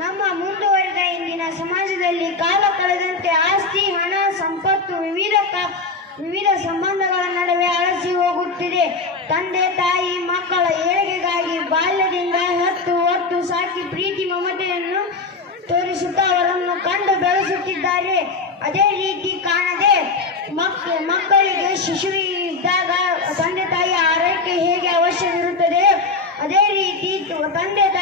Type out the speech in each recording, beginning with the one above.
ನಮ್ಮ ಮುಂದುವರಿದ ಇಂದಿನ ಸಮಾಜದಲ್ಲಿ ಕಾಲ ಕಳೆದಂತೆ ಆಸ್ತಿ, ಹಣ, ಸಂಪತ್ತು ವಿವಿಧ ವಿವಿಧ ಸಂಬಂಧಗಳ ನಡುವೆ ಅಳಸಿ ಹೋಗುತ್ತಿದೆ. ತಂದೆ, ತಾಯಿ, ಮಕ್ಕಳ ಏಳಿಗೆಗಾಗಿ ಬಾಲ್ಯದಿಂದ ಹತ್ತು ಹೊತ್ತು ಸಾಕಿ ಪ್ರೀತಿ, ಮಮತೆಯನ್ನು ತೋರಿಸುತ್ತಾ ಅವರನ್ನು ಕಂಡು ಬೆಳೆಸುತ್ತಿದ್ದಾರೆ. ಅದೇ ರೀತಿ ಕಾಣದೆ ಮಕ್, ಮಕ್ಕಳಿಗೆ ಶಿಶುವಿದ್ದಾಗ ತಂದೆ ತಾಯಿ ಆರೈಕೆ ಹೇಗೆ ಅವಶ್ಯವಿರುತ್ತದೆ? ಅದೇ ರೀತಿ ತಂದೆ ತಾಯಿಗಳ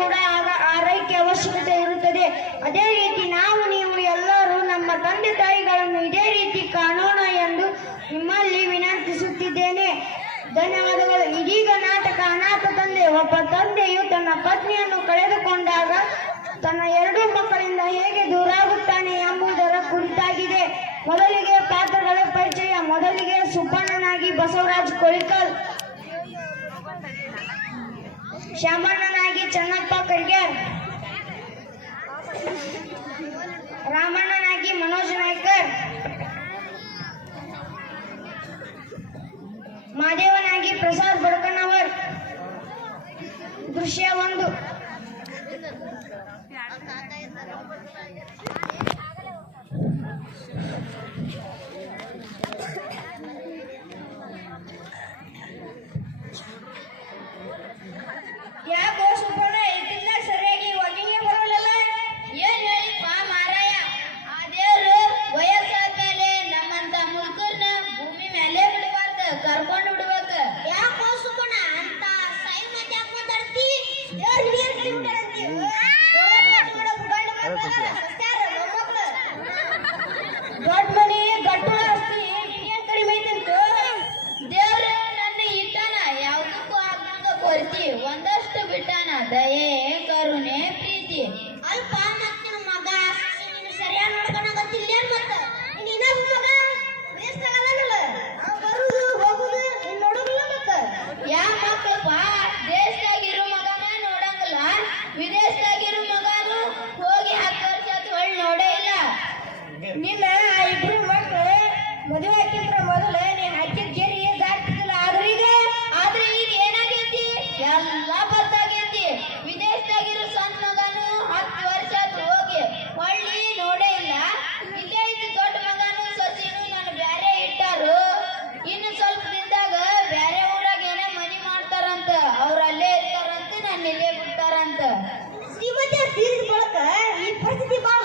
ಕೂಡ ಆಗ ಆರೈಕೆ ಅವಶ್ಯಕತೆ ಇರುತ್ತದೆ. ಅದೇ ರೀತಿ ನಾವು ನೀವು ಎಲ್ಲರೂ ನಮ್ಮ ತಂದೆ ತಾಯಿಗಳನ್ನು ಇದೇ ರೀತಿ ಕಾಣೋಣ ಎಂದು ನಿಮ್ಮಲ್ಲಿ ವಿನಂತಿಸುತ್ತಿದ್ದೇನೆ. ಧನ್ಯವಾದಗಳು. ಇದೀಗ ನಾಟಕ ಅನಾಥ ತಂದೆ, ಒಬ್ಬ ತಂದೆಯು ತನ್ನ ಪತ್ನಿಯನ್ನು ಕಳೆದುಕೊಂಡಾಗ ತನ್ನ ಎರಡೂ ಮಕ್ಕಳಿಂದ ಹೇಗೆ ದೂರಾಗುತ್ತಾನೆ ಎಂಬುದರ ಕುರಿತಾಗಿದೆ. ಮೊದಲಿಗೆ ಪಾತ್ರಗಳ ಪರಿಚಯ. ಮೊದಲಿಗೆ ಸುಬ್ಬಣ್ಣನಾಗಿ ಬಸವರಾಜ್ ಕೊಳಿಕಲ್ ಶ್ಯಾಮಣ್ಣನಾಗಿ ಚನ್ನಪ್ಪ ಕರ್ಗ್ಯಾರ್ ರಾಮಣ್ಣನಾಗಿ ಮನೋಜ್ ನಾಯ್ಕರ್ ಮಾದೇವನಾಗಿ ಪ್ರಸಾದ್ ಬಡ್ಕಣ್ಣವರ್ ದೃಶ್ಯ ಒಂದು ಪ್ರೀತಿ ಅಲ್ಪ ಮತ್ತೆ ನಮ್ಮ ಮಗ ನೀನು ಸರಿಯಾಗಿ ನೋಡ್ಕೊಳಕತ್ತಿಲ್ಲೇನ್ ಮತ್ತ? ನೀನ ಮಗ ವೇಸ್ಟ್ ಆಗಲ್ಲ ಬರುದು ಹೋಗುದು ನೀನ್ ನೋಡಂಗಿಲ್ಲ ಮತ್ತ? ಯಾ ಮಕ್ಕಳಪ್ಪ ದೇಶದಾಗಿರೋ ಮಗನ ನೋಡಂಗಿಲ್ಲ. ವಿದೇಶದಾಗಿರೋ ಮಗನು ಹೋಗಿ ಹತ್ತು ವರ್ಷ ಆತು ಹೊಳ್ ನೋಡೇ ಇಲ್ಲ. ನಿನ್ನ ಇಬ್ರು ಮಕ್ಕಳು ಮದುವೆ ಹಾಕಿದ್ರ ಶ್ರೀಮತಿ ತೀರಿದ ಬಳಕ ಈ ಪರಿಸ್ಥಿತಿ ಬಾಳ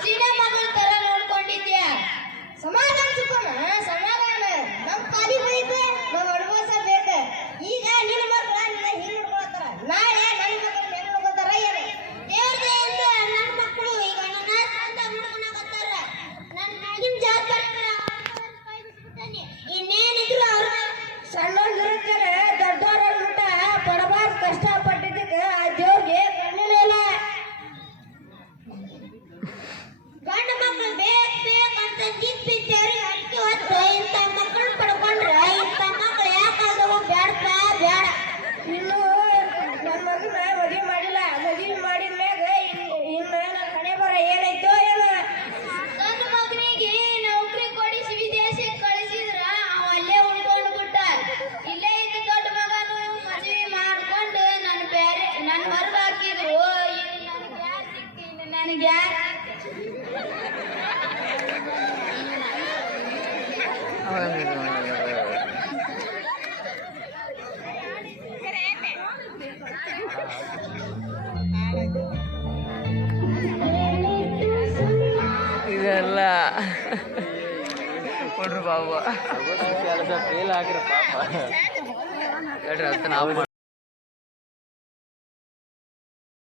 Christina ನನಗೆ ಇದೆಲ್ಲ ಕೊಡ್ರಿ ಬಾಬು. ಫೇಲ್ ಆಗ್ರಿ ಪಾಪ. ಹೇಳ್ರಿ ಅಂತ ನಾವು